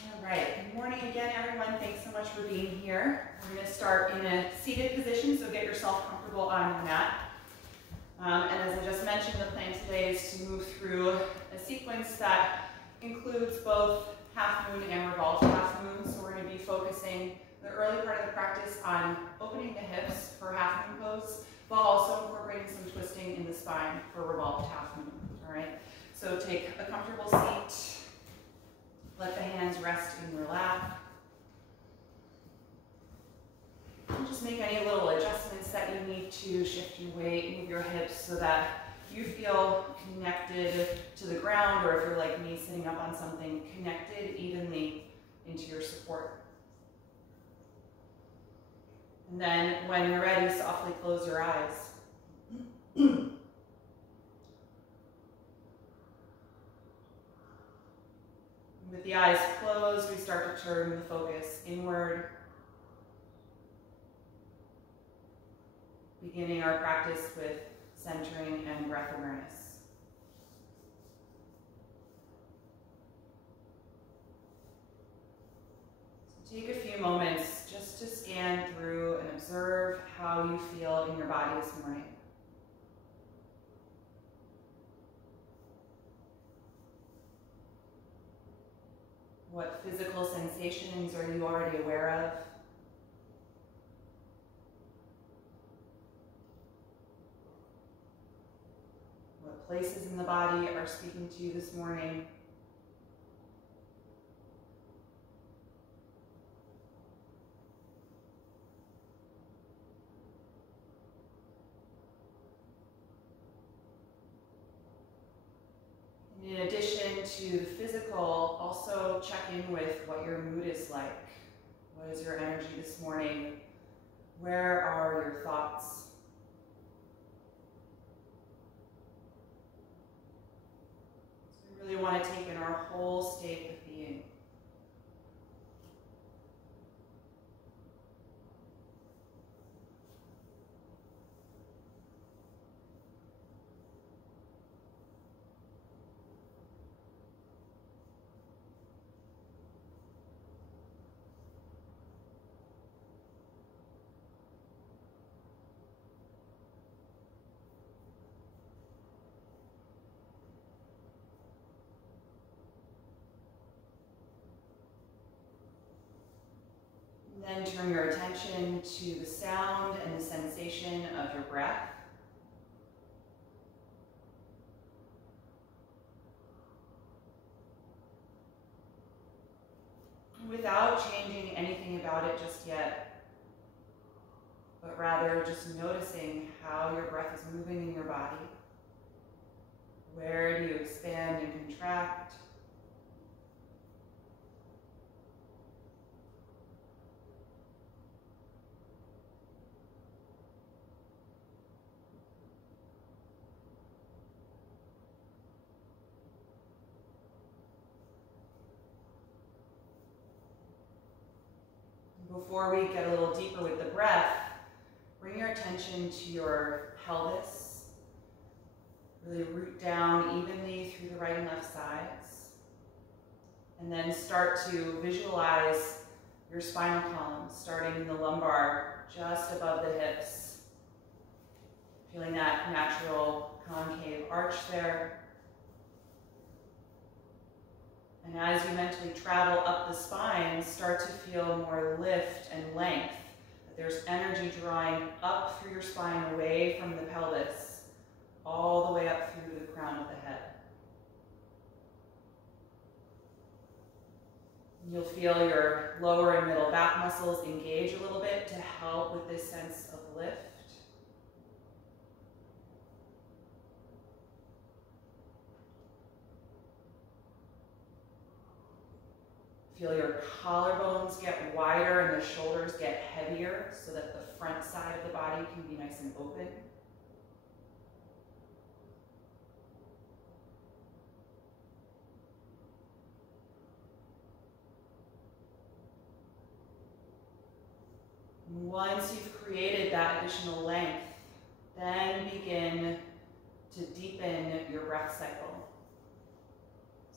All right, good morning again, everyone. Thanks so much for being here. We're going to start in a seated position, so get yourself comfortable on your mat. And as I just mentioned, the plan today is to move through a sequence that includes both half moon and revolved half moon. So we're going to be focusing the early part of the practice on opening the hips for half moon pose, while also incorporating some twisting in the spine for revolved half moon. All right, so take a comfortable seat. Let the hands rest in your lap. And just make any little adjustments that you need to. Shift your weight, move your hips so that you feel connected to the ground, or if you're like me, sitting up on something, connected evenly into your support. And then when you're ready, softly close your eyes. With the eyes closed, we start to turn the focus inward, beginning our practice with centering and breath awareness. So take a few moments just to scan through and observe how you feel in your body this morning. What physical sensations are you already aware of? What places in the body are speaking to you this morning? In addition to the physical, also check in with what your mood is like. What is your energy this morning? Where are your thoughts? So we really want to take in our whole state of being. Then turn your attention to the sound and the sensation of your breath. Without changing anything about it just yet, but rather just noticing how your breath is moving in your body. Where do you expand and contract? Before we get a little deeper with the breath, bring your attention to your pelvis. Really root down evenly through the right and left sides. And then start to visualize your spinal column, starting in the lumbar, just above the hips. Feeling that natural concave arch there. And as you mentally travel up the spine, start to feel more lift and length. That there's energy drawing up through your spine, away from the pelvis, all the way up through the crown of the head. You'll feel your lower and middle back muscles engage a little bit to help with this sense of lift. Feel your collarbones get wider and the shoulders get heavier so that the front side of the body can be nice and open. Once you've created that additional length, then begin to deepen your breath cycle.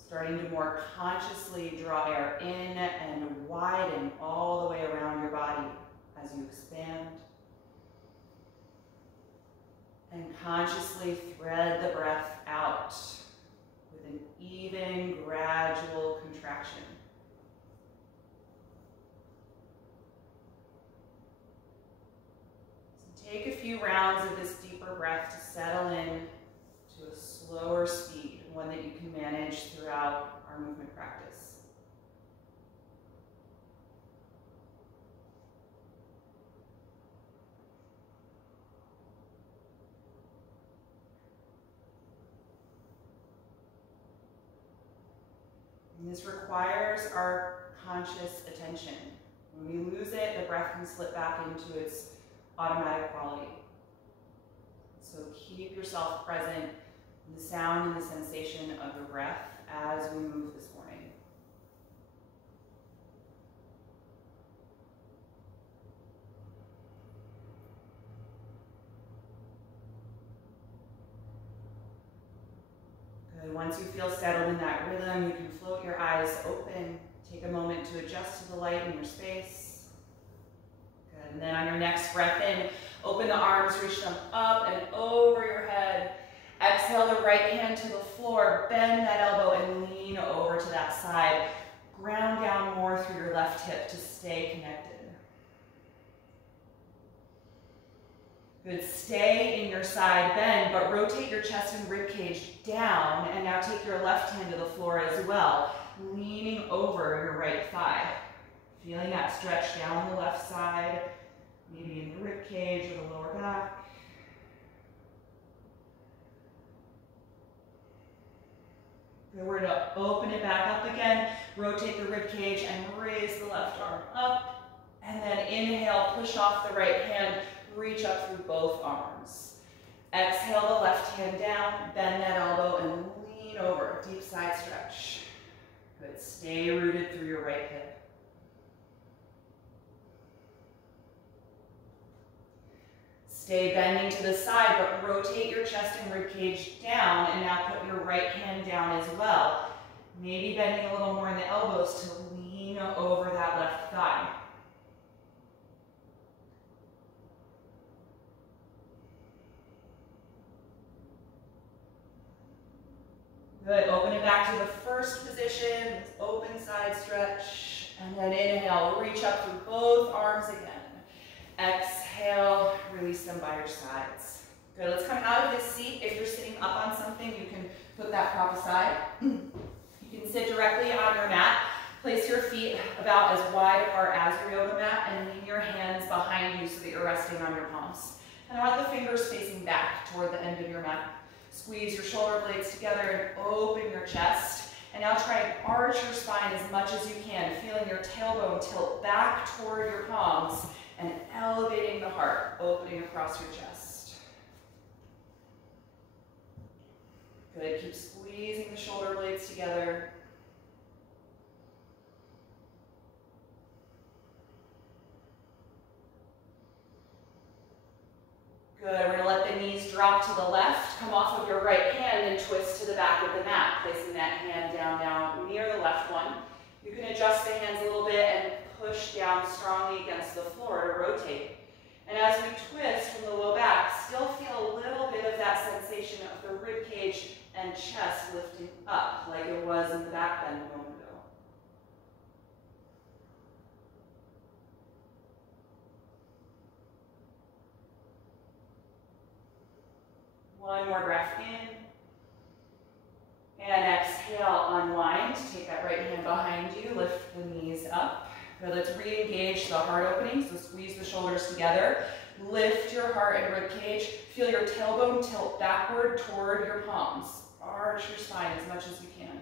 Starting to more consciously draw air in and widen all the way around your body as you expand. And consciously thread the breath out with an even, gradual contraction. So take a few rounds of this deeper breath to settle in to a slower speed, one that you can manage throughout our movement practice. And this requires our conscious attention. When we lose it, the breath can slip back into its automatic quality. So keep yourself present in the sound and the sensation of your breath as we move this morning. Good. Once you feel settled in that rhythm, you can float your eyes open. Take a moment to adjust to the light in your space. Good. And then on your next breath in, open the arms, reach them up and over your head. Exhale the right hand to the floor, bend that elbow and lean over to that side. Ground down more through your left hip to stay connected. Good, stay in your side bend, but rotate your chest and rib cage down, and now take your left hand to the floor as well, leaning over your right thigh. Feeling that stretch down the left side, maybe in the rib cage or the lower back. Good, we're gonna open it back up again, rotate the rib cage and raise the left arm up, and then inhale, push off the right hand, reach up through both arms. Exhale the left hand down, bend that elbow and lean over, deep side stretch. Good, stay rooted through your right hip. Stay bending to the side, but rotate your chest and rib cage down, and now put your right hand down as well. Maybe bending a little more in the elbows to lean over that left thigh. Good, open it back to the first position, open side stretch, and then inhale, reach up through both arms again. Exhale, release them by your sides. Good, let's come out of this seat. If you're sitting up on something, you can put that prop aside. You can sit directly on your mat. Place your feet about as wide apart as your yoga mat and lean your hands behind you so that you're resting on your palms. And I want the fingers facing back toward the end of your mat. Squeeze your shoulder blades together and open your chest. And now try and arch your spine as much as you can, feeling your tailbone tilt back toward your palms and elevating the heart, opening across your chest. Good, keep squeezing the shoulder blades together. Good, we're gonna let the knees drop to the left, come off of your right hand and twist to the back of the mat, placing that hand down now near the left one. You can adjust the hands a little bit and push down strongly against the floor to rotate. And as we twist from the low back, still feel a little bit of that sensation of the rib cage and chest lifting up like it was in the back bend a moment ago. One more breath in. And exhale, unwind. Take that right hand behind you, lift the knees up. Good, let's re-engage the heart opening, so squeeze the shoulders together. Lift your heart and rib cage. Feel your tailbone tilt backward toward your palms. Arch your spine as much as you can.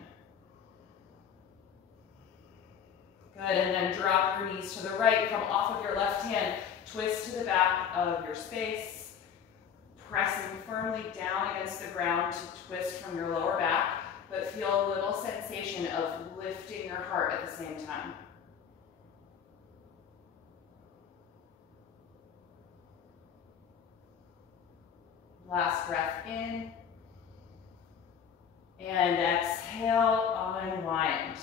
Good, and then drop your knees to the right. Come off of your left hand. Twist to the back of your space. Pressing firmly down against the ground to twist from your lower back, but feel a little sensation of lifting your heart at the same time. Last breath in. And exhale, unwind.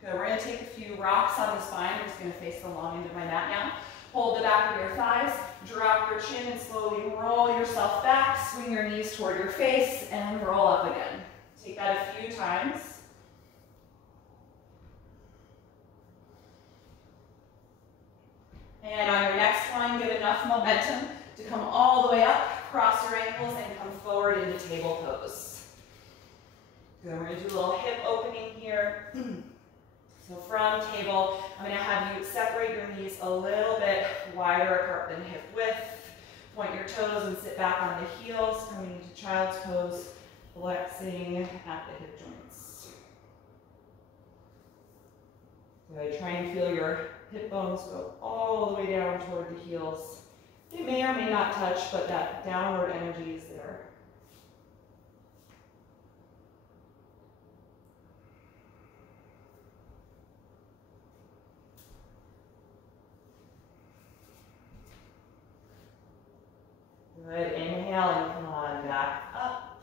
Good, we're gonna take a few rocks on the spine. I'm just gonna face the long end of my mat now. Hold the back of your thighs, drop your chin and slowly roll yourself back, swing your knees toward your face and roll up again. Take that a few times. And on your next one, give enough momentum to come all the way up, cross your ankles and come forward into table pose. Good, we're gonna do a little hip opening here. So from table, I'm going to have you separate your knees a little bit wider apart than hip width. Point your toes and sit back on the heels, coming into child's pose, flexing at the hip joints. Good. Try and feel your hip bones go all the way down toward the heels. They may or may not touch, but that downward energy is there. Good, inhale and come on back up.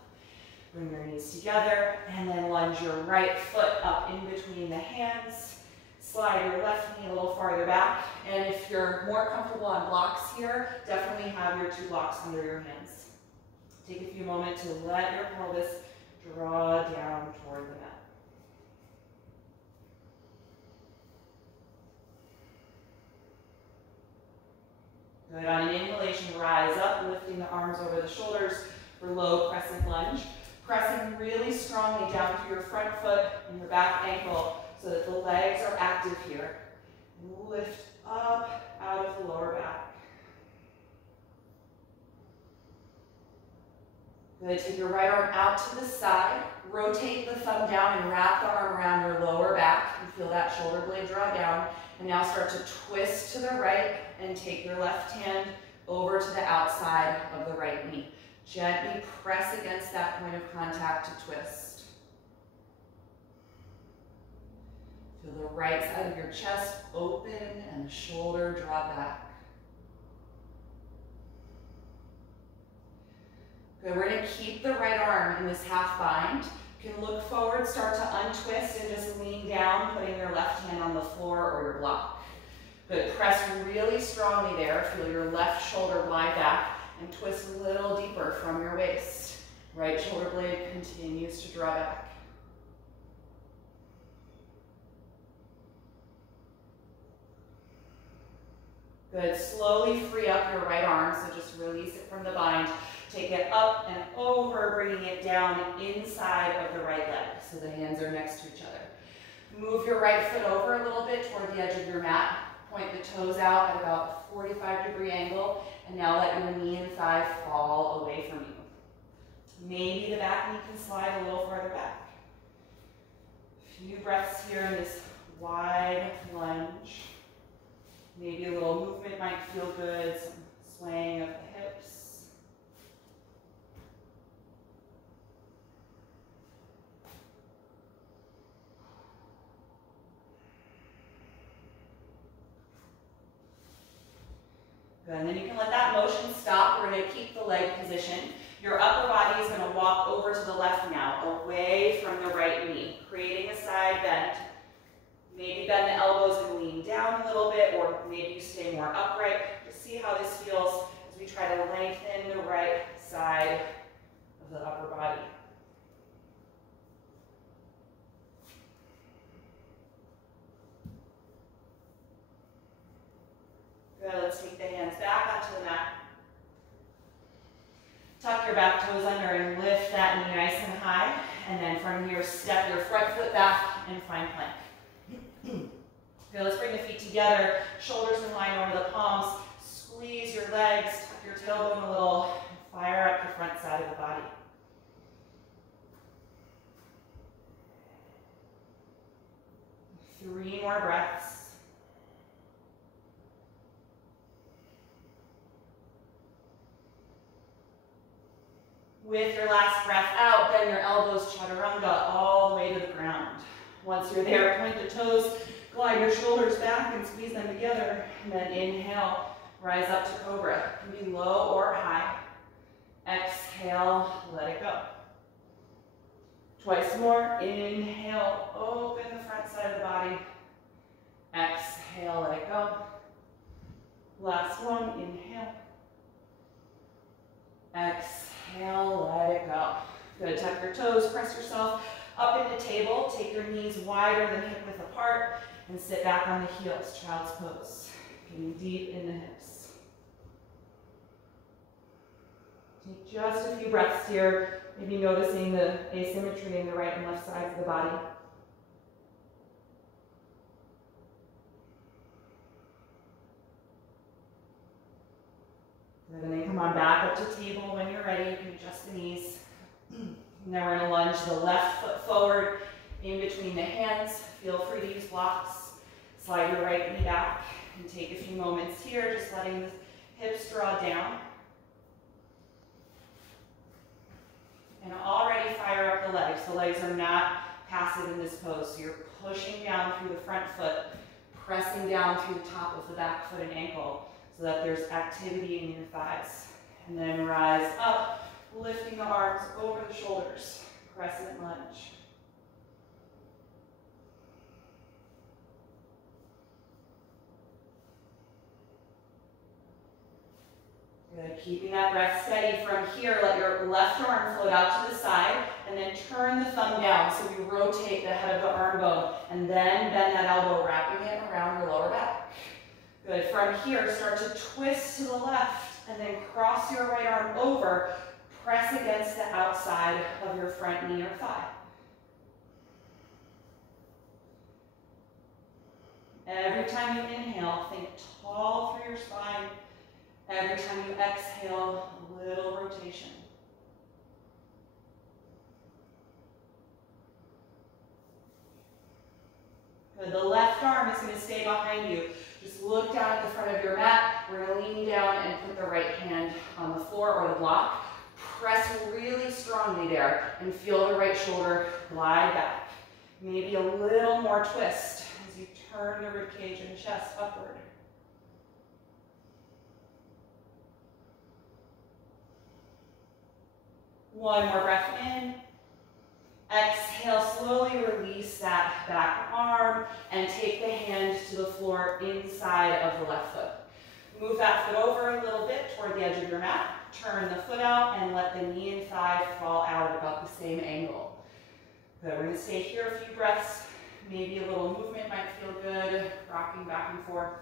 Bring your knees together and then lunge your right foot up in between the hands. Slide your left knee a little farther back. And if you're more comfortable on blocks here, definitely have your 2 blocks under your hands. Take a few moments to let your pelvis draw down toward the mat. Good, on an inhalation, rise up, lifting the arms over the shoulders for low crescent lunge. Pressing really strongly down through your front foot and your back ankle so that the legs are active here. Lift up out of the lower back. Good, take your right arm out to the side. Rotate the thumb down and wrap the arm around your lower back. You feel that shoulder blade draw down. And now start to twist to the right and take your left hand over to the outside of the right knee. Gently press against that point of contact to twist. Feel the right side of your chest open and the shoulder draw back. Good, we're going to keep the right arm in this half bind. You can look forward, start to untwist and just lean down, putting your left hand on the floor or your block. Good, press really strongly there. Feel your left shoulder glide back and twist a little deeper from your waist. Right shoulder blade continues to draw back. Good, slowly free up your right arm, so just release it from the bind. Take it up and over, bringing it down inside of the right leg, so the hands are next to each other. Move your right foot over a little bit toward the edge of your mat. Point the toes out at about a 45-degree angle, and now let your knee and thigh fall away from you. Maybe the back knee can slide a little farther back. A few breaths here in this wide lunge. Maybe a little movement might feel good, some swaying of the hips. Good, and then you can let that motion stop. We're going to keep the leg position. Your upper body is going to walk over to the left now, away from the right knee, creating a side bend. Maybe bend the elbows and lean down a little bit, or maybe you stay more upright. Just see how this feels as we try to lengthen the right side of the upper body. Good, let's take the hands back onto the mat. Tuck your back toes under and lift that knee nice and high. And then from here, step your front foot back and find plank. Good, let's bring the feet together, shoulders in line over the palms. Squeeze your legs, tuck your tailbone a little, and fire up the front side of the body. Three more breaths. With your last breath out, bend your elbows, chaturanga, all the way to the ground. Once you're there, point the toes, glide your shoulders back and squeeze them together. And then inhale, rise up to cobra. It can be low or high. Exhale, let it go. Twice more. Inhale, open the front side of the body. Exhale, let it go. Last one, inhale. Exhale, let it go. Good, tuck your toes, press yourself up into table. Take your knees wider than hip width apart and sit back on the heels, child's pose. Getting deep in the hips. Take just a few breaths here, maybe noticing the asymmetry in the right and left sides of the body. And then come on back up to table when you're ready. You can adjust the knees. And then we're going to lunge the left foot forward in between the hands. Feel free to use blocks. Slide your right knee back and take a few moments here, just letting the hips draw down. And already fire up the legs. The legs are not passive in this pose. So you're pushing down through the front foot, pressing down through the top of the back foot and ankle so that there's activity in your thighs. And then rise up, lifting the arms over the shoulders. Crescent lunge. Good. Keeping that breath steady from here. Let your left arm float out to the side and then turn the thumb down. So we rotate the head of the arm bone and then bend that elbow, wrapping it around your lower back. Good. From here, start to twist to the left and then cross your right arm over. Press against the outside of your front knee or thigh. Every time you inhale, think tall through your spine. Every time you exhale, a little rotation. Good. The left arm is going to stay behind you. Just look down at the front of your mat. We're going to lean down and put the right hand on the floor or the block. Press really strongly there and feel the right shoulder glide back. Maybe a little more twist as you turn the ribcage and chest upward. One more breath in. Exhale, slowly release that back arm and take the hand to the floor inside of the left foot. Move that foot over a little bit toward the edge of your mat. Turn the foot out and let the knee and thigh fall out at about the same angle. Good. We're going to stay here a few breaths. Maybe a little movement might feel good, rocking back and forth.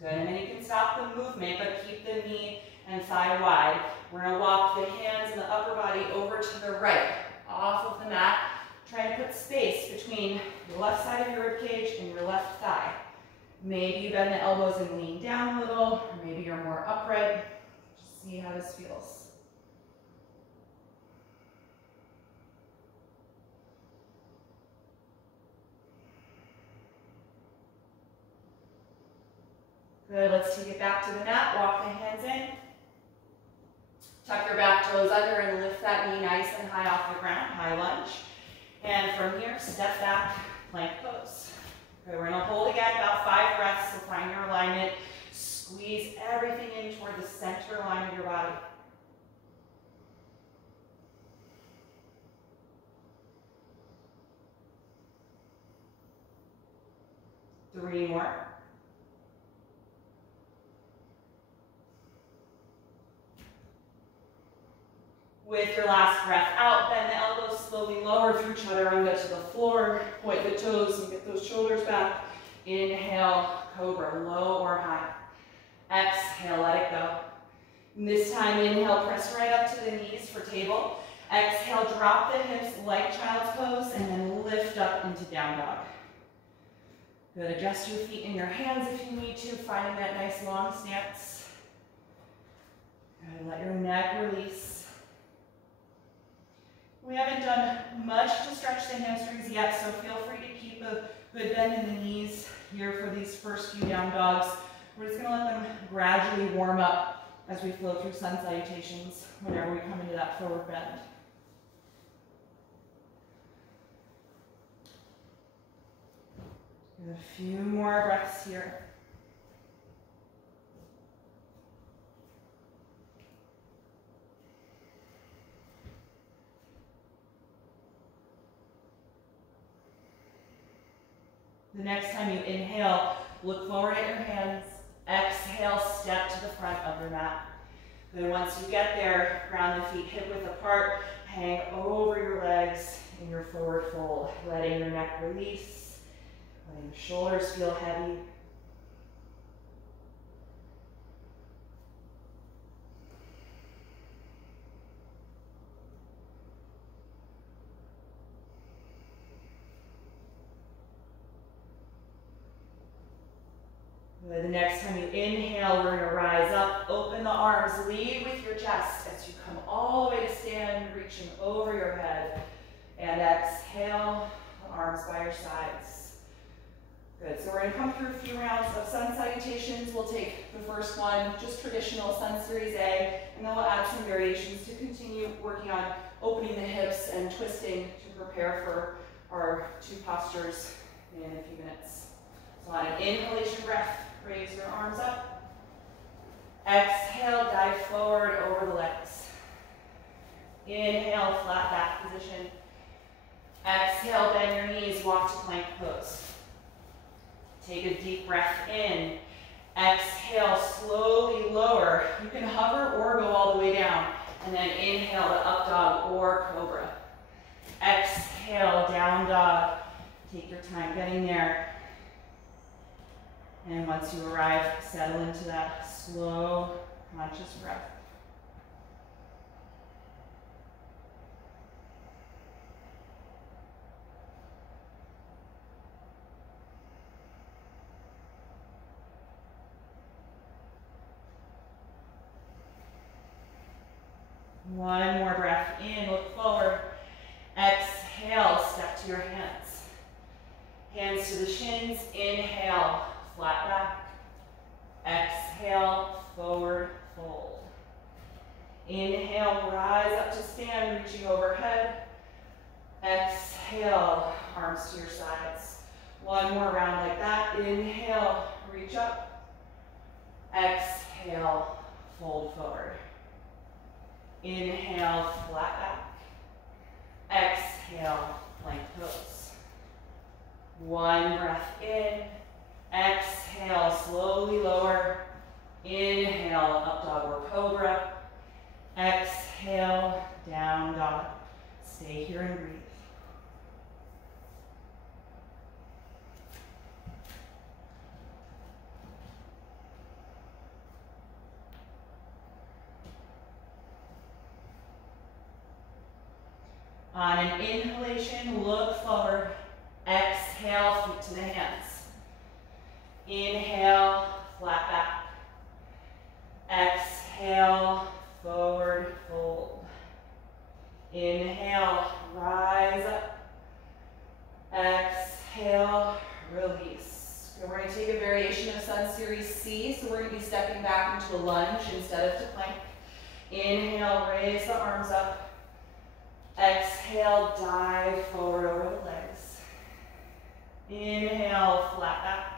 Good, and then you can stop the movement, but keep the knee and thigh wide. We're going to walk the hands and the upper body over to the right, off of the mat. Try to put space between the left side of your ribcage and your left thigh. Maybe you bend the elbows and lean down a little, or maybe you're more upright. Just see how this feels. Good, let's take it back to the mat, walk the hands in. Tuck your back toes under and lift that knee nice and high off the ground, high lunge. And from here, step back, plank pose. Good, we're gonna hold again about 5 breaths, so find your alignment. Squeeze everything in toward the center line of your body. Three more. With your last breath out, bend the elbows slowly lower through chaturanga to the floor. Point the toes and get those shoulders back. Inhale, cobra, low or high. Exhale, let it go. And this time, inhale, press right up to the knees for table. Exhale, drop the hips like child's pose, and then lift up into down dog. Good, adjust your feet in your hands if you need to, finding that nice long stance. Good, let your neck release. We haven't done much to stretch the hamstrings yet, so feel free to keep a good bend in the knees here for these first few down dogs. We're just going to let them gradually warm up as we flow through sun salutations whenever we come into that forward bend. A few more breaths here. The next time you inhale, look forward at your hands. Exhale, step to the front of your mat. Then once you get there, ground the feet hip width apart, hang over your legs in your forward fold, letting your neck release, letting the shoulders feel heavy. The next time you inhale, we're going to rise up, open the arms, lead with your chest as you come all the way to stand, reaching over your head. And exhale, the arms by your sides. Good, so we're going to come through a few rounds of sun salutations. We'll take the first one, just traditional sun series A, and then we'll add some variations to continue working on opening the hips and twisting to prepare for our two postures in a few minutes. So on an inhalation breath, raise your arms up. Exhale, dive forward over the legs. Inhale, flat back position. Exhale, bend your knees, walk to plank pose. Take a deep breath in. Exhale, slowly lower. You can hover or go all the way down. And then inhale to up dog or cobra. Exhale, down dog. Take your time getting there. And once you arrive, settle into that slow, conscious breath. One more breath in, look forward. Exhale, step to your hands. Hands to the shins, inhale. Flat back. Exhale, forward fold. Inhale, rise up to stand, reaching overhead. Exhale, arms to your sides. One more round like that. Inhale, reach up. Exhale, fold forward. Inhale, flat back. Exhale, plank pose. One breath in. Exhale, slowly lower. Inhale, up dog or cobra. Exhale, down dog. Stay here and breathe. On an inhalation, look forward. Exhale, feet to the hands. Inhale, flat back. Exhale, forward fold. Inhale, rise up. Exhale, release. And we're going to take a variation of Sun Series C, so we're going to be stepping back into a lunge instead of to plank. Inhale, raise the arms up. Exhale, dive forward over the legs. Inhale, flat back.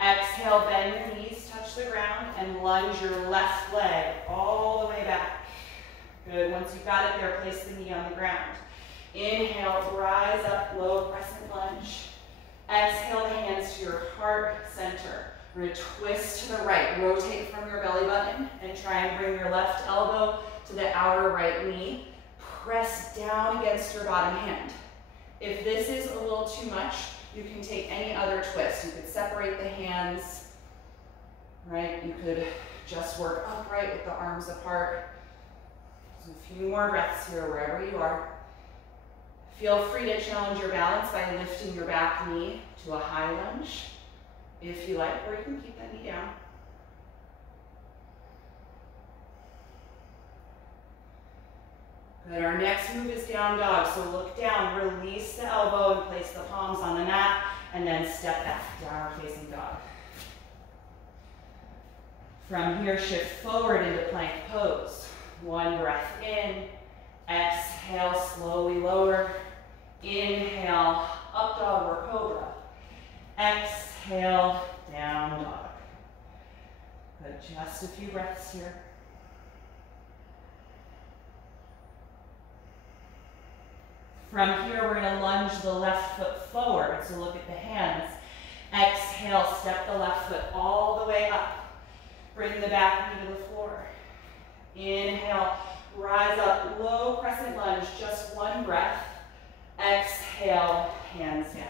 Exhale, bend your knees, touch the ground, and lunge your left leg all the way back. Good, once you've got it there, place the knee on the ground. Inhale, rise up, low crescent lunge. Exhale, the hands to your heart center. We're going to twist to the right, rotate from your belly button, and try and bring your left elbow to the outer right knee. Press down against your bottom hand. If this is a little too much, you can take any other twist. You could separate the hands, right? You could just work upright with the arms apart. So a few more breaths here wherever you are. Feel free to challenge your balance by lifting your back knee to a high lunge, if you like, or you can keep that knee down. Good, our next move is down dog, so look down, release the elbow and place the palms on the mat, and then step back, downward facing dog. From here, shift forward into plank pose. One breath in, exhale, slowly lower. Inhale, up dog or cobra. Exhale, down dog. Good, just a few breaths here. From here, we're going to lunge the left foot forward. So look at the hands. Exhale, step the left foot all the way up. Bring the back knee to the floor. Inhale, rise up, low crescent lunge, just one breath. Exhale, hands down.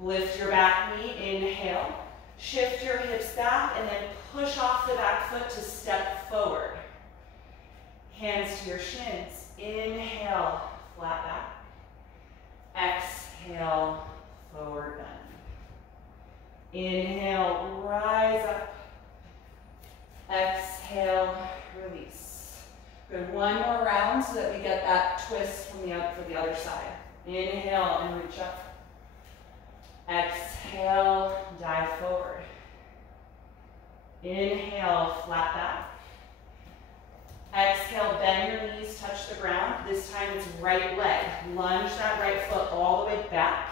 Lift your back knee, inhale. Shift your hips back and then push off the back foot to step forward. Hands to your shins. Inhale, flat back. Exhale, forward bend. Inhale, rise up. Exhale, release. Good, one more round so that we get that twist from the other side. Inhale and reach up. Exhale, dive forward. Inhale, flat back. Exhale, bend your knees, touch the ground. This time it's right leg. Lunge that right foot all the way back.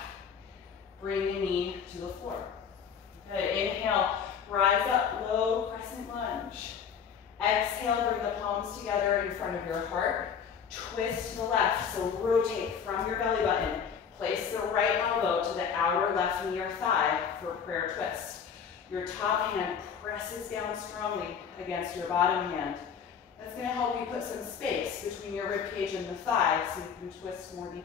Bring the knee to the floor. Good, inhale, rise up, low crescent lunge. Exhale, bring the palms together in front of your heart. Twist to the left, so rotate from your belly button. Place the right elbow to the outer left knee or thigh for a prayer twist. Your top hand presses down strongly against your bottom hand. That's going to help you put some space between your rib cage and the thigh so you can twist more deeply.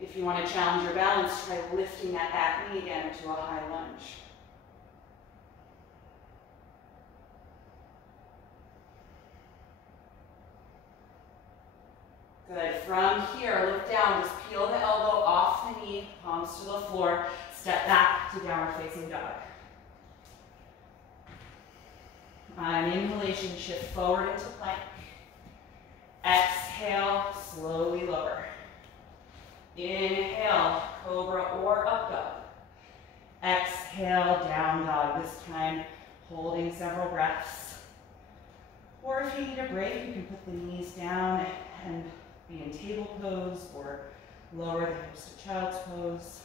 If you want to challenge your balance, try lifting that back knee again to a high lunge. Good. From here, look down. Just peel the elbow off the knee, palms to the floor. Step back to downward facing dog. On an inhalation, shift forward into plank. Exhale, slowly lower. Inhale, cobra or up dog. Exhale, down dog. This time, holding several breaths. Or if you need a break, you can put the knees down and be in table pose or lower the hips to child's pose.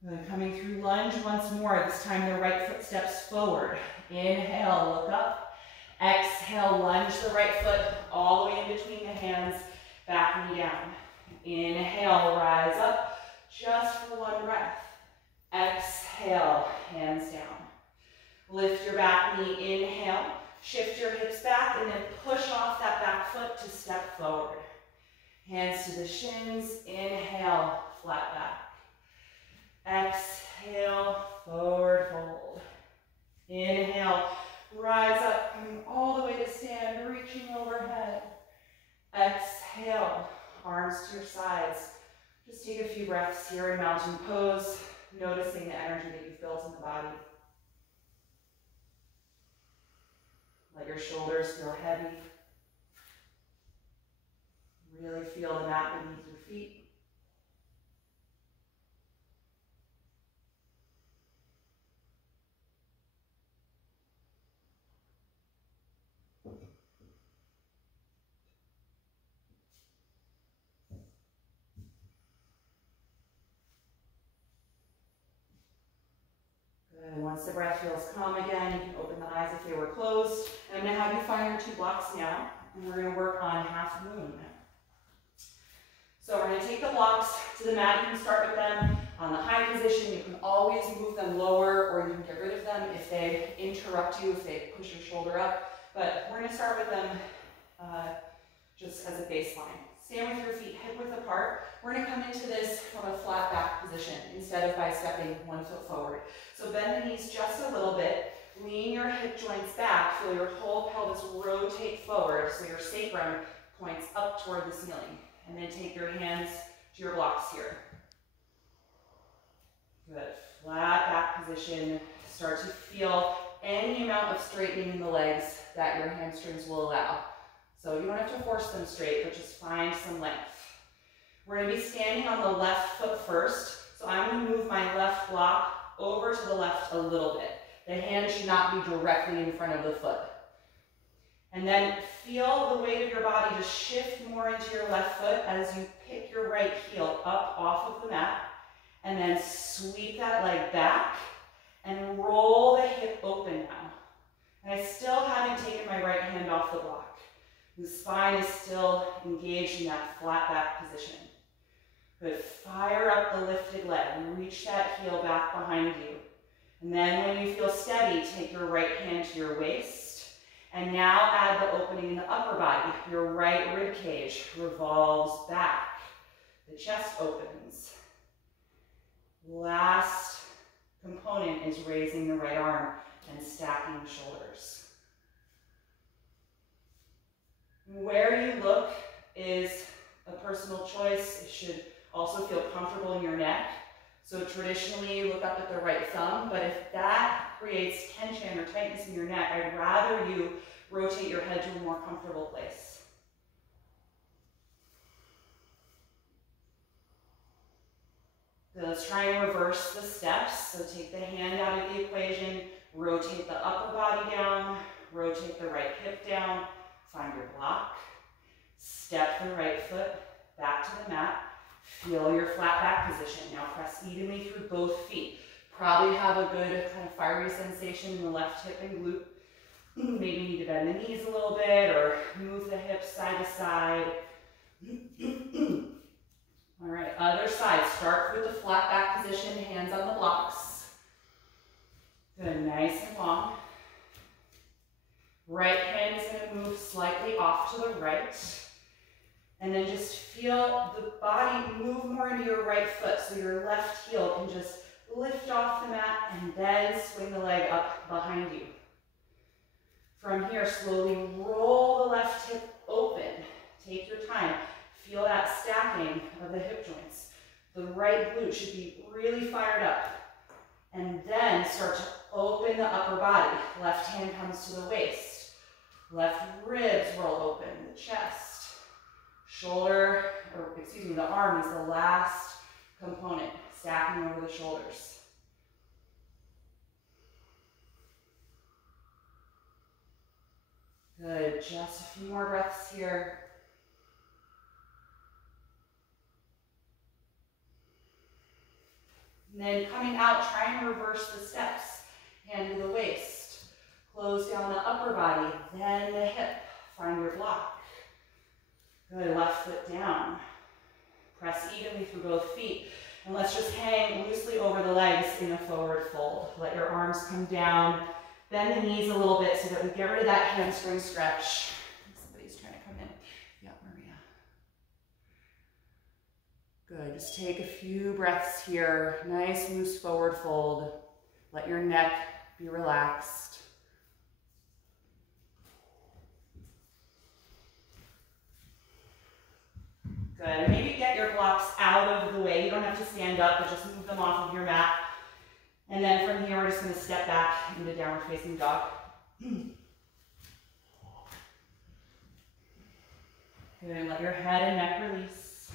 Then coming through lunge once more. This time the right foot steps forward. Inhale, look up. Exhale, lunge the right foot all the way in between the hands, back knee down. Inhale, rise up, just for one breath. Exhale, hands down. Lift your back knee, inhale. Shift your hips back and then push off that back foot to step forward. Hands to the shins, inhale, flat back. Exhale, forward fold. Inhale, rise up, coming all the way to stand, reaching overhead. Exhale, arms to your sides. Just take a few breaths here in mountain pose, noticing the energy that you've built in the body. Let your shoulders feel heavy. Really feel the mat beneath your feet. And once the breath feels calm again, you can open the eyes if they were closed. And I'm going to have you find your 2 blocks now, and we're going to work on half moon. So we're going to take the blocks to the mat. You can start with them on the high position. You can always move them lower, or you can get rid of them if they interrupt you, if they push your shoulder up. But we're going to start with them just as a baseline. Stand with your feet hip width apart. We're going to come into this from a flat back position instead of by stepping 1 foot forward. So bend the knees just a little bit. Lean your hip joints back. Feel your whole pelvis rotate forward so your sacrum points up toward the ceiling. And then take your hands to your blocks here. Good. Flat back position. Start to feel any amount of straightening in the legs that your hamstrings will allow. So you don't have to force them straight, but just find some length. We're going to be standing on the left foot first. So I'm going to move my left block over to the left a little bit. The hand should not be directly in front of the foot. And then feel the weight of your body just shift more into your left foot as you pick your right heel up off of the mat. And then sweep that leg back and roll the hip open now. And I still haven't taken my right hand off the block. The spine is still engaged in that flat back position. Good. Fire up the lifted leg and reach that heel back behind you. And then when you feel steady, take your right hand to your waist. And now add the opening in the upper body. Your right rib cage revolves back. The chest opens. Last component is raising the right arm and stacking the shoulders. Where you look is a personal choice. It should also feel comfortable in your neck. So traditionally you look up at the right thumb, but if that creates tension or tightness in your neck, I'd rather you rotate your head to a more comfortable place. So let's try and reverse the steps. So take the hand out of the equation, rotate the upper body down, rotate the right hip down, find your block, step the right foot back to the mat, feel your flat back position. Now press evenly through both feet. Probably have a good kind of fiery sensation in the left hip and glute. Maybe need to bend the knees a little bit or move the hips side to side. All right, other side. Start with the flat back position, hands on the blocks. Good, nice and long. Right hand is going to move slightly off to the right. And then just feel the body move more into your right foot so your left heel can just lift off the mat and then swing the leg up behind you. From here, slowly roll the left hip open. Take your time. Feel that stacking of the hip joints. The right glute should be really fired up. And then start to open the upper body. Left hand comes to the waist. Left ribs roll open, the chest. The arm is the last component, stacking over the shoulders. Good, just a few more breaths here. And then coming out, try and reverse the steps. Hand to the waist. Close down the upper body, then the hip. Find your block. Good, left foot down. Press evenly through both feet. And let's just hang loosely over the legs in a forward fold. Let your arms come down. Bend the knees a little bit so that we get rid of that hamstring stretch. Somebody's trying to come in. Yeah, Maria. Good, just take a few breaths here. Nice loose forward fold. Let your neck be relaxed. Good, maybe get your blocks out of the way. You don't have to stand up, but just move them off of your mat. And then from here, we're just going to step back into downward facing dog. Good, let your head and neck release.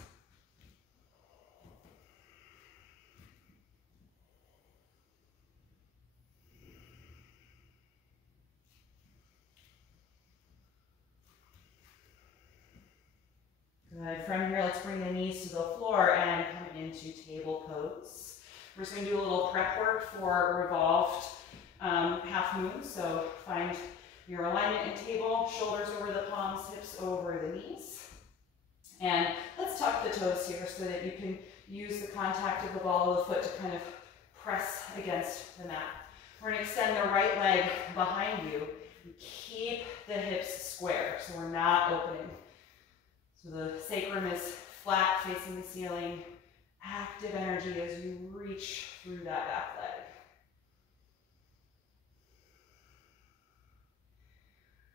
Good, from here, let's bring the knees to the floor and come into table pose. We're just going to do a little prep work for revolved half moon. So find your alignment in table, shoulders over the palms, hips over the knees. And let's tuck the toes here so that you can use the contact of the ball of the foot to kind of press against the mat. We're going to extend the right leg behind you and keep the hips square so we're not opening. So the sacrum is flat facing the ceiling. Active energy as you reach through that back leg.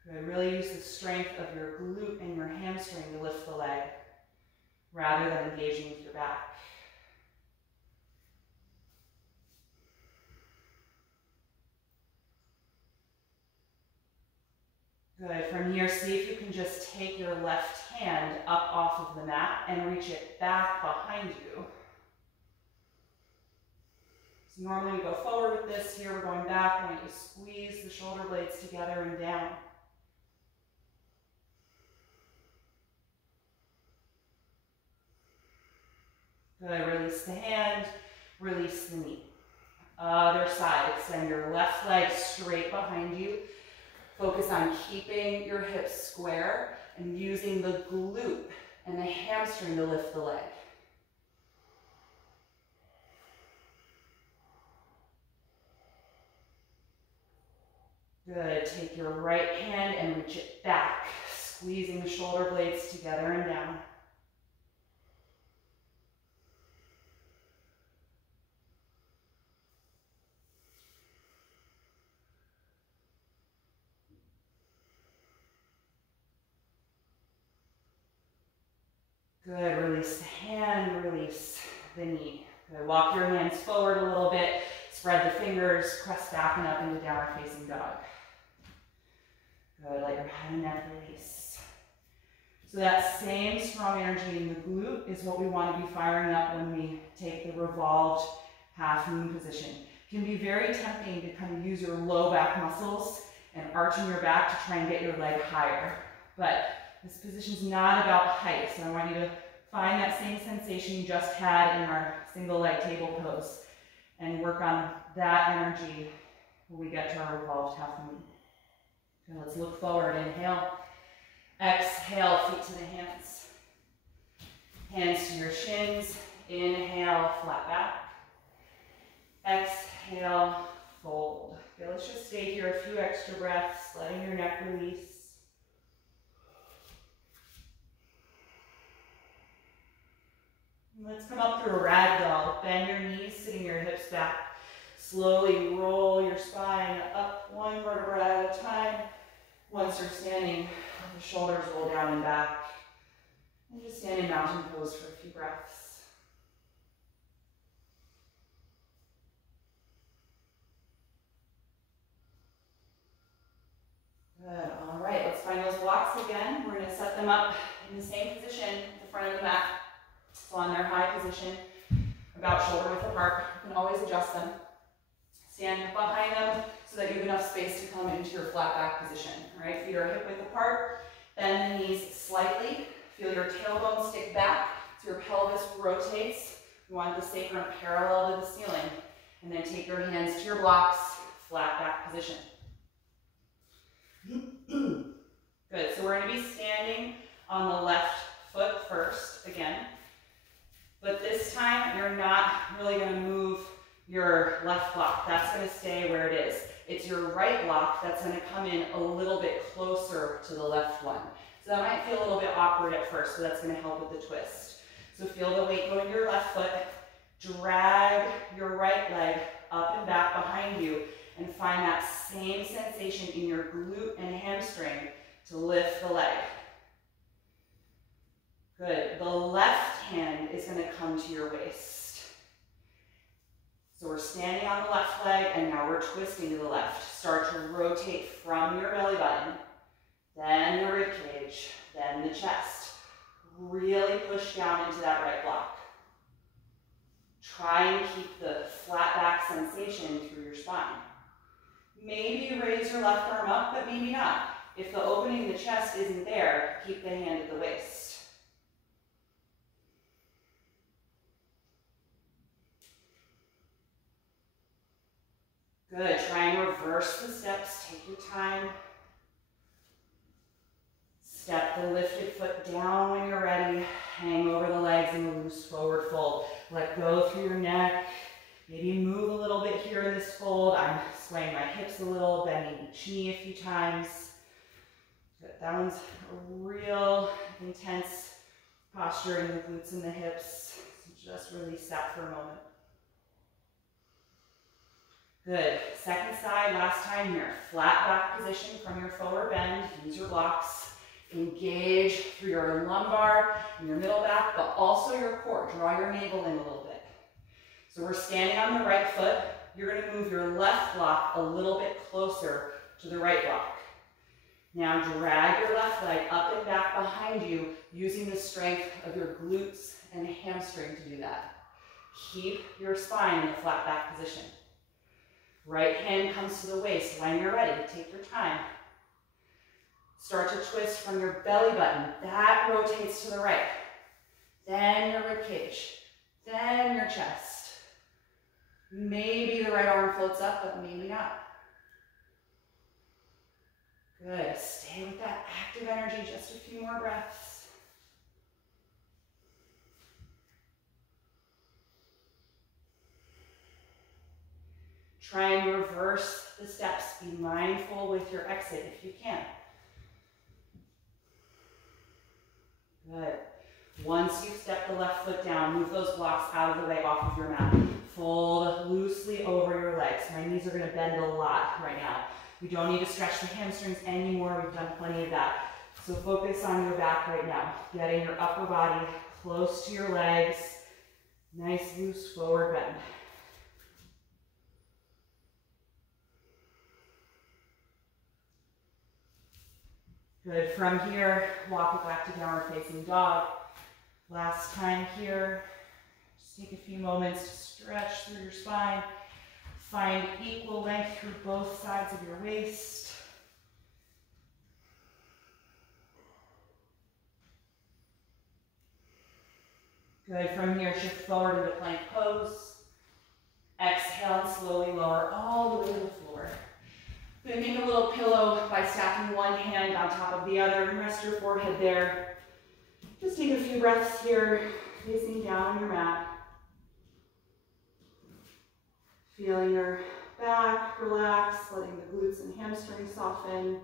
Good. Really use the strength of your glute and your hamstring to lift the leg rather than engaging with your back. Good. From here, see if you can just take your left hand up off of the mat and reach it back behind you. So normally we go forward with this. Here we're going back. I want you to squeeze the shoulder blades together and down. Good, release the hand, release the knee. Other side, extend your left leg straight behind you. Focus on keeping your hips square and using the glute and the hamstring to lift the leg. Good, take your right hand and reach it back, squeezing the shoulder blades together and down. Good, release the hand, release the knee. Good, walk your hands forward a little bit, spread the fingers, press back and up into downward facing dog. Good, let your head and neck release. So that same strong energy in the glute is what we want to be firing up when we take the revolved half moon position. It can be very tempting to kind of use your low back muscles and arching your back to try and get your leg higher. But this position is not about height, so I want you to find that same sensation you just had in our single leg table pose and work on that energy when we get to our revolved half moon. Okay, let's look forward. Inhale. Exhale, feet to the hands. Hands to your shins. Inhale, flat back. Exhale, fold. Okay, let's just stay here a few extra breaths, letting your neck release. Let's come up through a ragdoll. Bend your knees, sitting your hips back. Slowly roll your spine up one vertebra at a time. Once you're standing, the shoulders roll down and back. And just stand in mountain pose for a few breaths. Good. All right, let's find those blocks again. We're going to set them up in the same position at the front of the mat. So on their high position, about shoulder width apart. You can always adjust them. Stand behind them so that you have enough space to come into your flat back position. All right, feet are hip width apart. Bend the knees slightly. Feel your tailbone stick back so your pelvis rotates. You want the sacrum parallel to the ceiling. And then take your hands to your blocks, flat back position. Good, so we're going to be standing on the left foot first again. But this time, you're not really going to move your left block. That's going to stay where it is. It's your right block that's going to come in a little bit closer to the left one. So that might feel a little bit awkward at first, so that's going to help with the twist. So feel the weight go in your left foot. Drag your right leg up and back behind you and find that same sensation in your glute and hamstring to lift the leg. Good. The left hand is going to come to your waist. So we're standing on the left leg, and now we're twisting to the left. Start to rotate from your belly button, then the rib cage, then the chest. Really push down into that right block. Try and keep the flat back sensation through your spine. Maybe raise your left arm up, but maybe not. If the opening in the chest isn't there, keep the hand at the waist. Good, try and reverse the steps, take your time. Step the lifted foot down when you're ready. Hang over the legs in a loose forward fold. Let go through your neck. Maybe move a little bit here in this fold. I'm swaying my hips a little, bending each knee a few times. Good. That one's a real intense posture in the glutes and the hips. So just release that for a moment. Good. Second side, last time here. Flat back position from your forward bend. Use your blocks. Engage through your lumbar and your middle back, but also your core. Draw your navel in a little bit. So we're standing on the right foot. You're going to move your left block a little bit closer to the right block. Now drag your left leg up and back behind you using the strength of your glutes and hamstring to do that. Keep your spine in a flat back position. Right hand comes to the waist. When you're ready, take your time. Start to twist from your belly button. That rotates to the right. Then your rib cage. Then your chest. Maybe the right arm floats up, but maybe not. Good. Stay with that active energy. Just a few more breaths. Try and reverse the steps. Be mindful with your exit if you can. Good. Once you've stepped the left foot down, move those blocks out of the way off of your mat. Fold loosely over your legs. My knees are going to bend a lot right now. We don't need to stretch the hamstrings anymore. We've done plenty of that. So focus on your back right now. Getting your upper body close to your legs. Nice loose forward bend. Good. From here, walk it back to downward facing dog. Last time here. Just take a few moments to stretch through your spine. Find equal length through both sides of your waist. Good. From here, shift forward into plank pose. Exhale and slowly lower all the way to the floor. Good. Make a little pillow by stacking one hand on top of the other and rest your forehead there. Just take a few breaths here, facing down on your mat. Feeling your back relax, letting the glutes and hamstrings soften.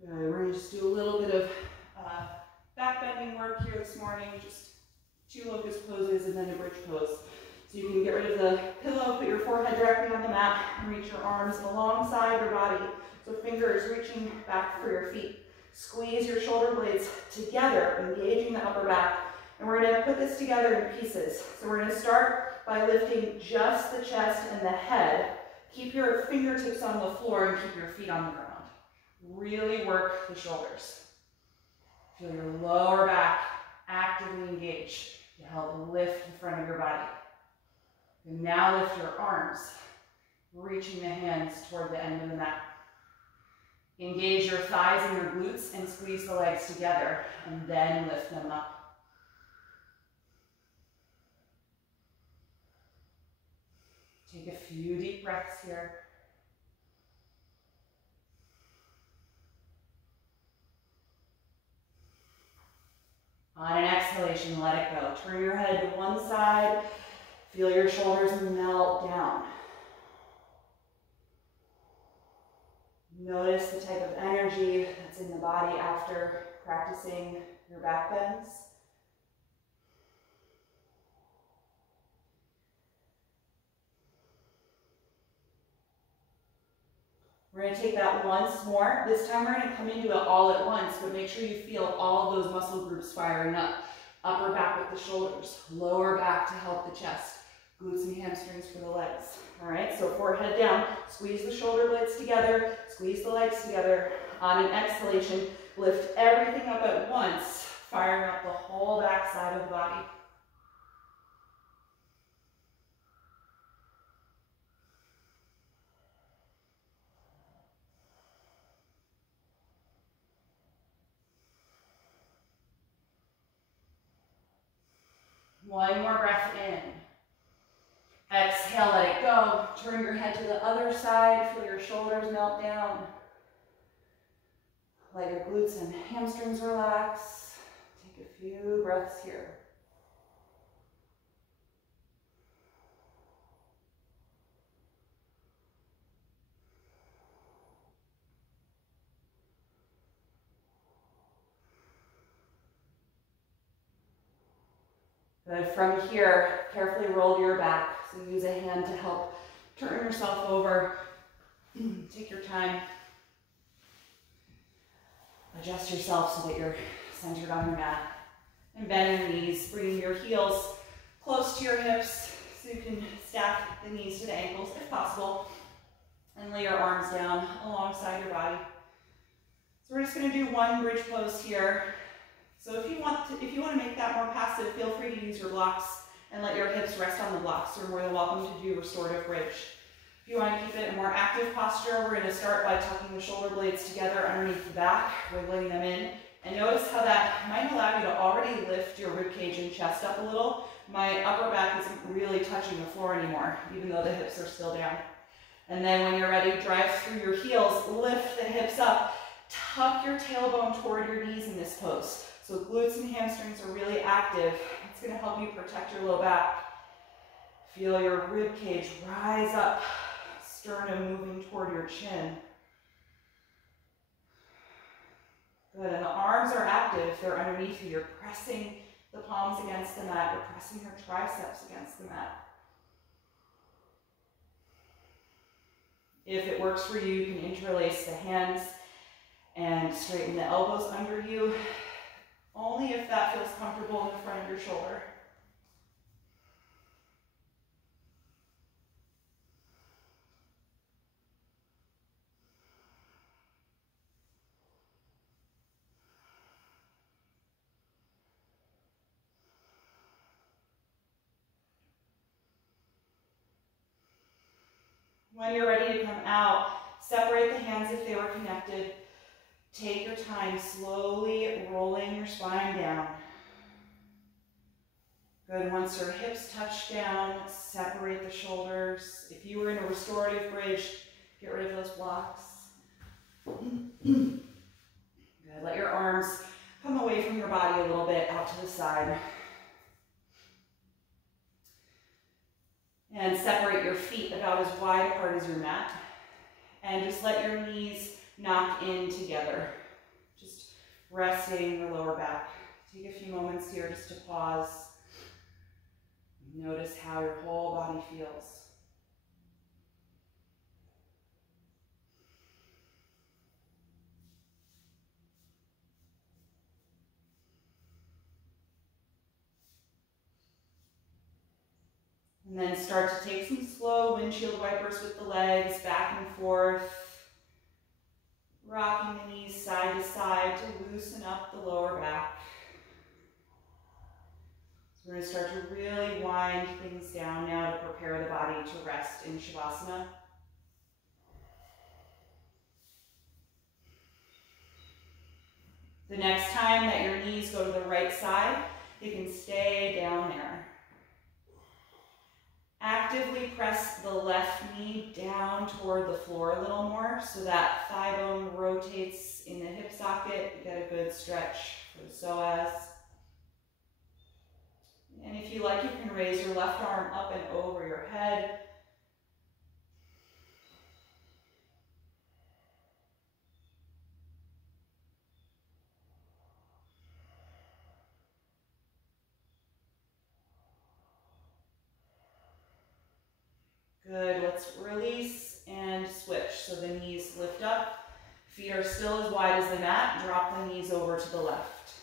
Good. We're going to just do a little bit of back bending work here this morning, just 2 locust poses and then a bridge pose. So you can get rid of the pillow, put your forehead directly on the mat, and reach your arms alongside your body. So fingers reaching back for your feet. Squeeze your shoulder blades together, engaging the upper back. And we're going to put this together in pieces. So we're going to start by lifting just the chest and the head. Keep your fingertips on the floor and keep your feet on the ground. Really work the shoulders. Feel your lower back actively engaged to help lift the front of your body. And now lift your arms, reaching the hands toward the end of the mat. Engage your thighs and your glutes and squeeze the legs together, and then lift them up. Take a few deep breaths here. On an exhalation, let it go. Turn your head to one side. Feel your shoulders melt down. Notice the type of energy that's in the body after practicing your back bends. We're going to take that once more. This time we're going to come into it all at once, but make sure you feel all of those muscle groups firing up. Upper back with the shoulders, lower back to help the chest, glutes and hamstrings for the legs. All right, so forehead down, squeeze the shoulder blades together, squeeze the legs together. On an exhalation, lift everything up at once, firing up the whole back side of the body. One more breath in. Exhale, let it go. Turn your head to the other side. Feel your shoulders melt down. Let your glutes and hamstrings relax. Take a few breaths here. Good. From here, carefully roll to your back. So use a hand to help turn yourself over. Take your time. Adjust yourself so that you're centered on your mat. And bend your knees, bringing your heels close to your hips so you can stack the knees to the ankles if possible. And lay your arms down alongside your body. So we're just going to do one bridge pose here. So if you want to make that more passive, feel free to use your blocks and let your hips rest on the blocks. You're more than welcome to do restorative bridge. If you want to keep it a more active posture, we're going to start by tucking the shoulder blades together underneath the back, wiggling them in. And notice how that might allow you to already lift your ribcage and chest up a little. My upper back isn't really touching the floor anymore, even though the hips are still down. And then when you're ready, drive through your heels, lift the hips up, tuck your tailbone toward your knees in this pose. So glutes and hamstrings are really active. It's going to help you protect your low back. Feel your rib cage rise up, sternum moving toward your chin. Good, and the arms are active. They're underneath you. You're pressing the palms against the mat. You're pressing your triceps against the mat. If it works for you, you can interlace the hands and straighten the elbows under you, only if that feels comfortable in the front of your shoulder. When you're ready to come out, separate the hands if they were connected. Take your time, slowly rolling your spine down. Good, once your hips touch down, separate the shoulders. If you were in a restorative bridge, get rid of those blocks. Good, let your arms come away from your body a little bit, out to the side. And separate your feet about as wide apart as your mat. And just let your knees knock in together. Just resting your lower back. Take a few moments here just to pause. Notice how your whole body feels. And then start to take some slow windshield wipers with the legs back and forth. Rocking the knees side to side to loosen up the lower back. So we're going to start to really wind things down now to prepare the body to rest in Shavasana. The next time that your knees go to the right side, you can stay down there. Actively press the left knee down toward the floor a little more so that thigh bone rotates in the hip socket. You get a good stretch for the psoas. And if you like, you can raise your left arm up and over your head. Good, let's release and switch. So the knees lift up, feet are still as wide as the mat, drop the knees over to the left.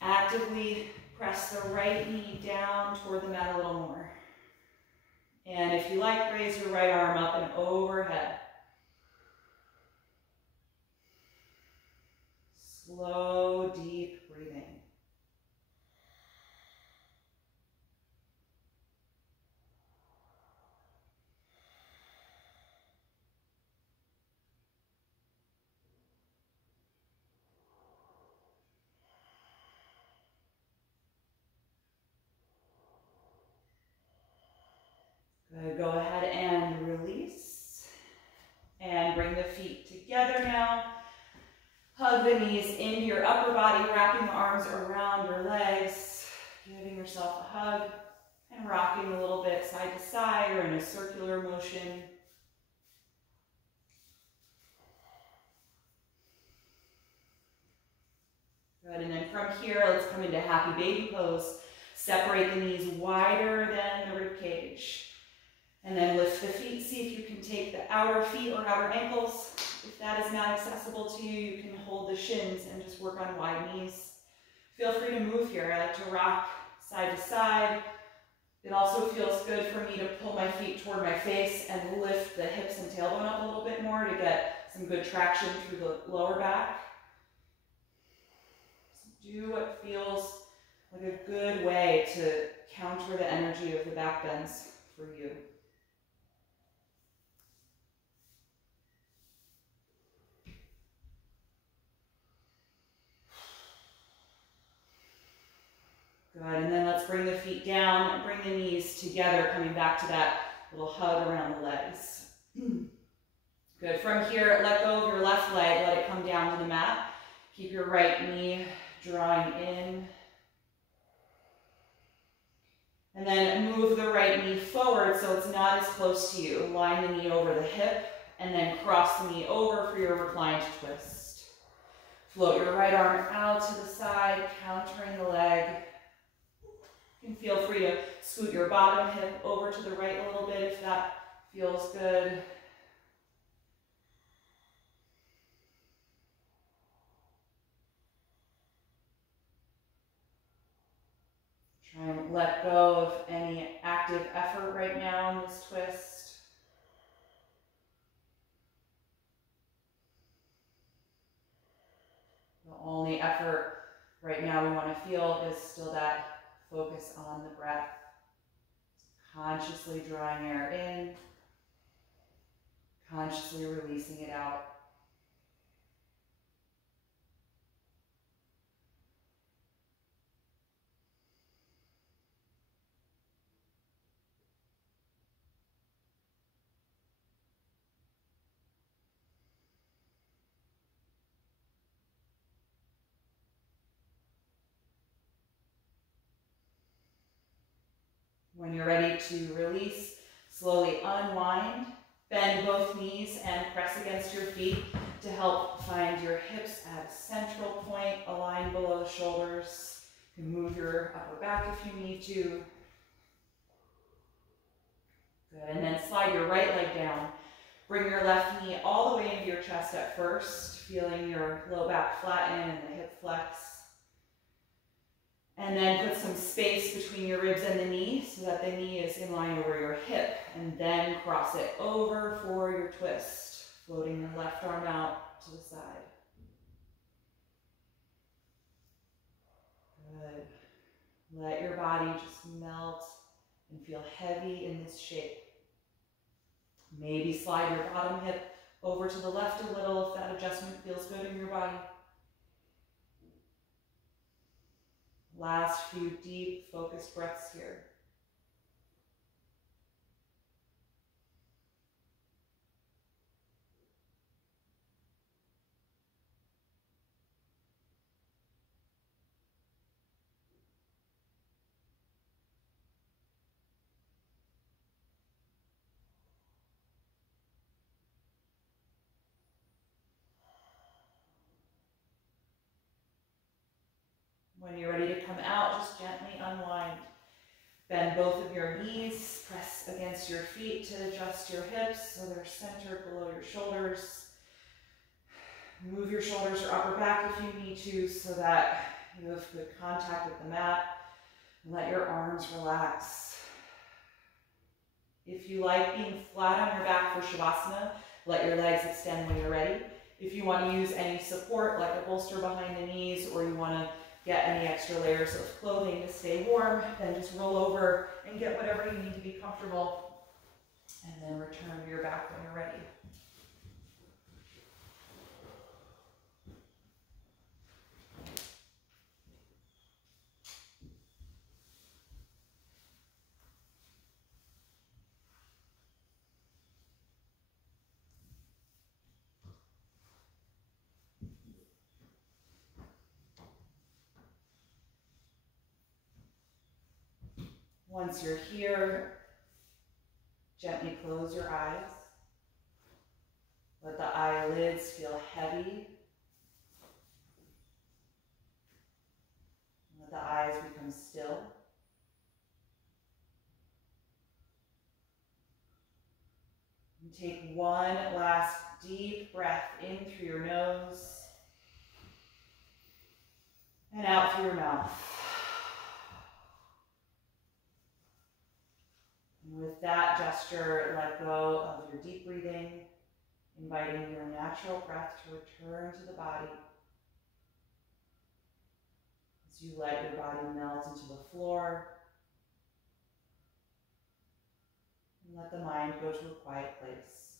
Actively press the right knee down toward the mat a little more. And if you like, raise your right arm up and overhead. Slow, deep breathing. Good. Go ahead and release. And bring the feet together now. Hug the knees into your upper body, wrapping the arms around your legs, giving yourself a hug, and rocking a little bit side to side or in a circular motion. Good, and then from here, let's come into happy baby pose. Separate the knees wider than the rib cage. And then lift the feet. See if you can take the outer feet or outer ankles. If that is not accessible to you, you can hold the shins and just work on wide knees. Feel free to move here. I like to rock side to side. It also feels good for me to pull my feet toward my face and lift the hips and tailbone up a little bit more to get some good traction through the lower back. So do what feels like a good way to counter the energy of the back bends for you. Good, and then let's bring the feet down, bring the knees together, coming back to that little hug around the legs. Good, from here, let go of your left leg, let it come down to the mat. Keep your right knee drawing in. And then move the right knee forward so it's not as close to you. Line the knee over the hip, and then cross the knee over for your reclined twist. Float your right arm out to the side, countering the leg. You can feel free to scoot your bottom hip over to the right a little bit if that feels good. Try and let go of any active effort right now in this twist. The only effort right now we want to feel is still that focus on the breath. Consciously drawing air in, consciously releasing it out. When you're ready to release, slowly unwind, bend both knees and press against your feet to help find your hips at a central point, align below the shoulders. You can move your upper back if you need to. Good, and then slide your right leg down. Bring your left knee all the way into your chest at first, feeling your low back flatten and the hip flex. And then put some space between your ribs and the knee so that the knee is in line over your hip. And then cross it over for your twist, floating your left arm out to the side. Good. Let your body just melt and feel heavy in this shape. Maybe slide your bottom hip over to the left a little if that adjustment feels good in your body. Last few deep, focused breaths here. When you're ready to come out, just gently unwind. Bend both of your knees, press against your feet to adjust your hips so they're centered below your shoulders. Move your shoulders or upper back if you need to so that you have good contact with the mat. And let your arms relax. If you like being flat on your back for Shavasana, let your legs extend when you're ready. If you want to use any support like a bolster behind the knees, or you want to get any extra layers of clothing to stay warm, then just roll over and get whatever you need to be comfortable, and then return to your back when you're ready. Once you're here, gently close your eyes. Let the eyelids feel heavy. Let the eyes become still. And take one last deep breath in through your nose and out through your mouth. that gesture, let go of your deep breathing, inviting your natural breath to return to the body. As you let your body melt into the floor, and let the mind go to a quiet place.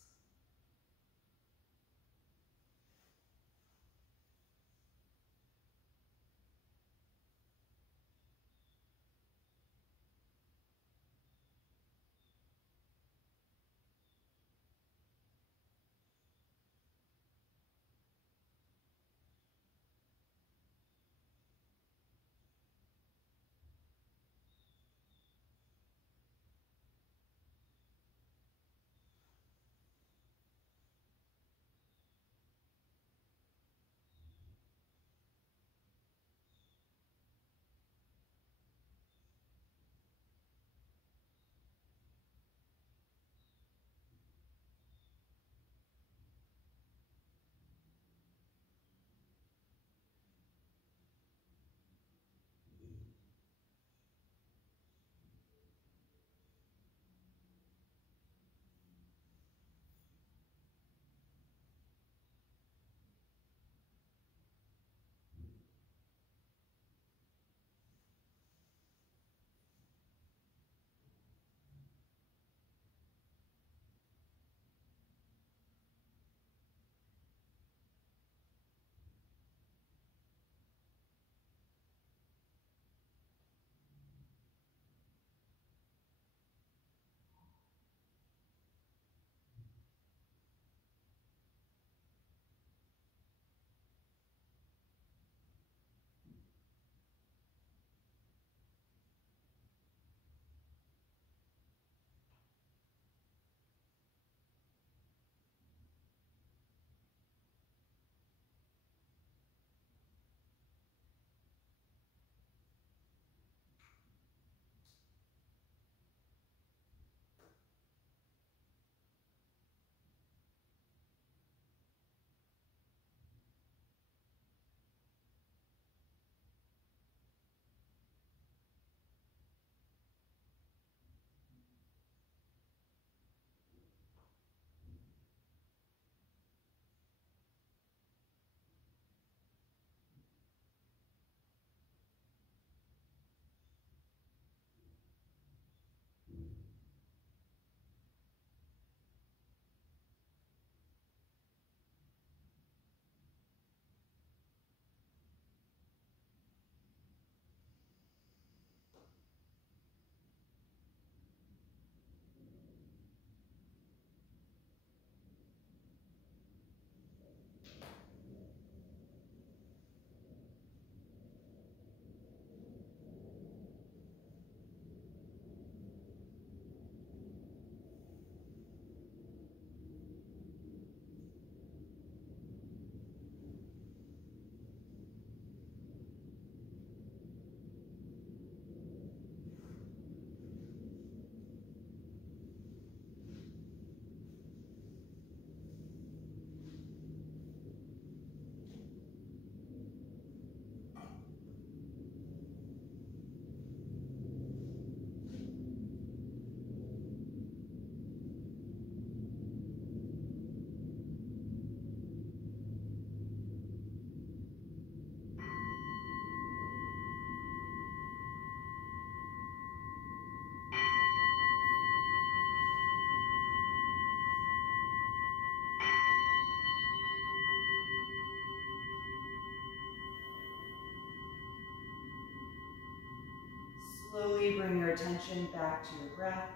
Slowly bring your attention back to your breath.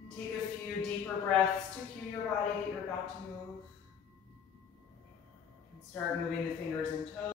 And take a few deeper breaths to cue your body that you're about to move. And start moving the fingers and toes.